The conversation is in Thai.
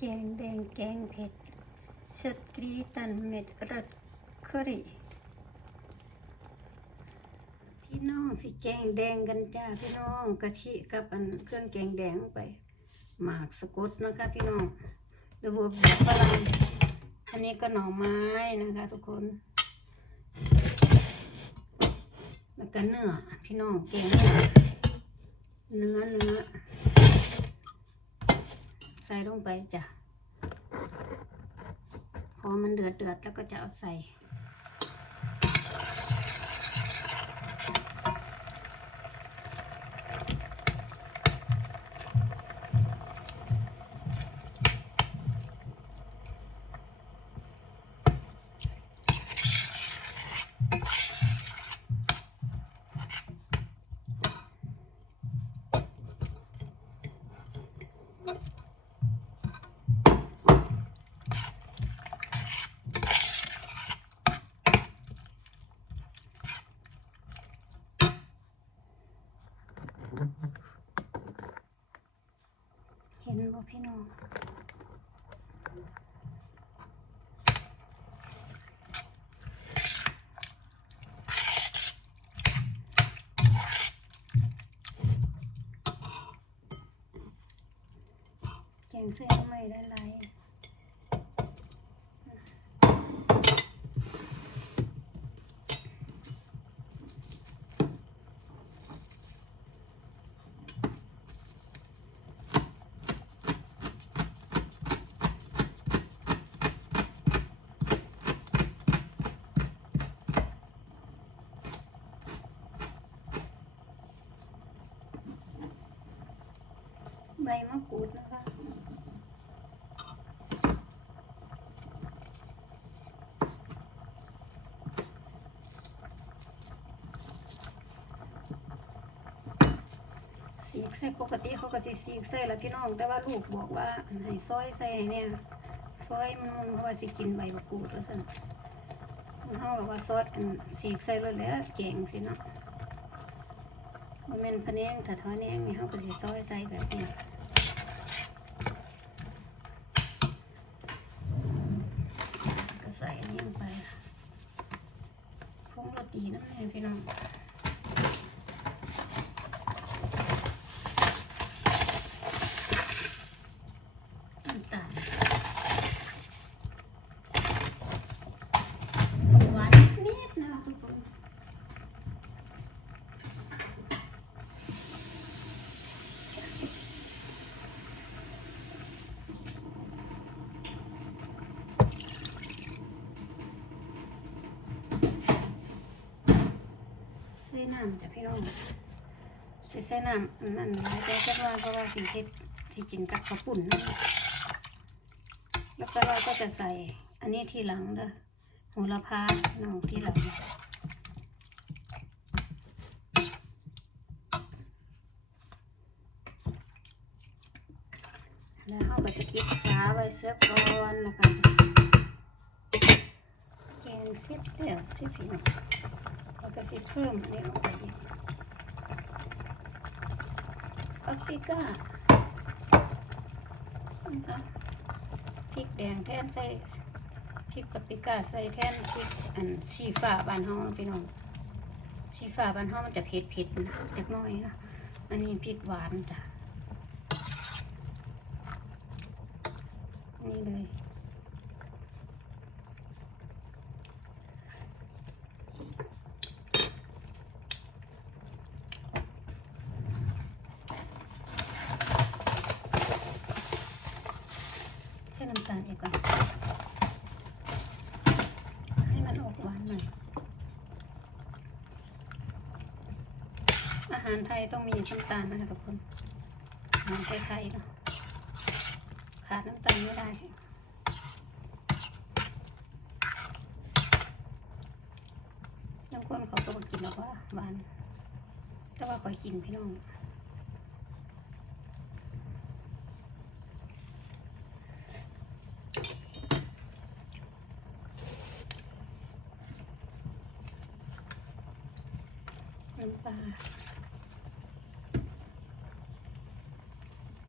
แกงแดงแกงเผ็ดชุดกรีตันเม็ดรสคอรี่พี่น้องสิแกงแดงกันจ้าพี่น้องกะทิกับอันเครื่องแกงแดงไป หมากสกุตนะคะพี่น้องหรือว่าแบบฝรั่งอันนี้ก็หน่อไม้นะคะ ทุกคนแล้วก็เนื้อพี่น้องแกงเนื้อเนื้อ ใส่ลงไปจ้ะพอมันเดือดเดือดแล้วก็จะเอาใส่ บ่พี่น้องแกงเส้นไม่ได้ไร ใบมะกรูดนะคะสีกใส่ปกติเขาก็สิสีกใส่แล้วพี่น้องแต่ว่าลูกบอกว่าให้ซอยใส่เนี่ยซอยมันเพราะว่าสิกินใบมะกรูดแล้วสั่นเฮาบอกว่าซอยสีกใส่เลยแหล้วแกงสินะมันเป็นพะแนงถ้าทอดแนงนี่เฮาก็สิซอยใส่แบบนี้ก็ใส่อันนี้ลงไปพงรสดีน้ำเนี่ยพี่น้อง น้ำตาลหวานนิดๆนะคะทุกคนใส่ น้ำจ้ะพี่น้องสิใส่น้ำอันนั้นหลายใจจักหน่อยเพราะว่าสิเฮ็ดสิกินกับข้าวปุ่นนะแล้วก็เราก็จะใส่ อันนี้ทีหลังเด้อโหระพาน่องทีหลังแล้วเราก็จะปิดฝาไว้เสียก่อนแล้วกันแกงเสร็จแล้วที่พี่น้อง ก็สิเพิ่มอันนี้ลงไปอีกปาปริก้านะคะพริกแดงแทนใส่พริกปาปริก้าใส่แทนพริกอันชีฟ้าบานเฮาพี่น้องชีฟ้าบานเฮามันจะเผ็ดเผ็ดนะจักน้อยนะอันนี้พริกหวานจ้ะนี่เลย น้ำตาลอีกก่อนให้มันออกหวานหน่อย อาหารไทยต้องมีน้ำตาลนะคะทุกคน อาหารไทยๆเนาะขาดน้ำตาลไม่ได้บางคนเขาก็บ่กินหรอกว่าหวาน แต่ว่าขอกินพี่น้อง น้ำปลา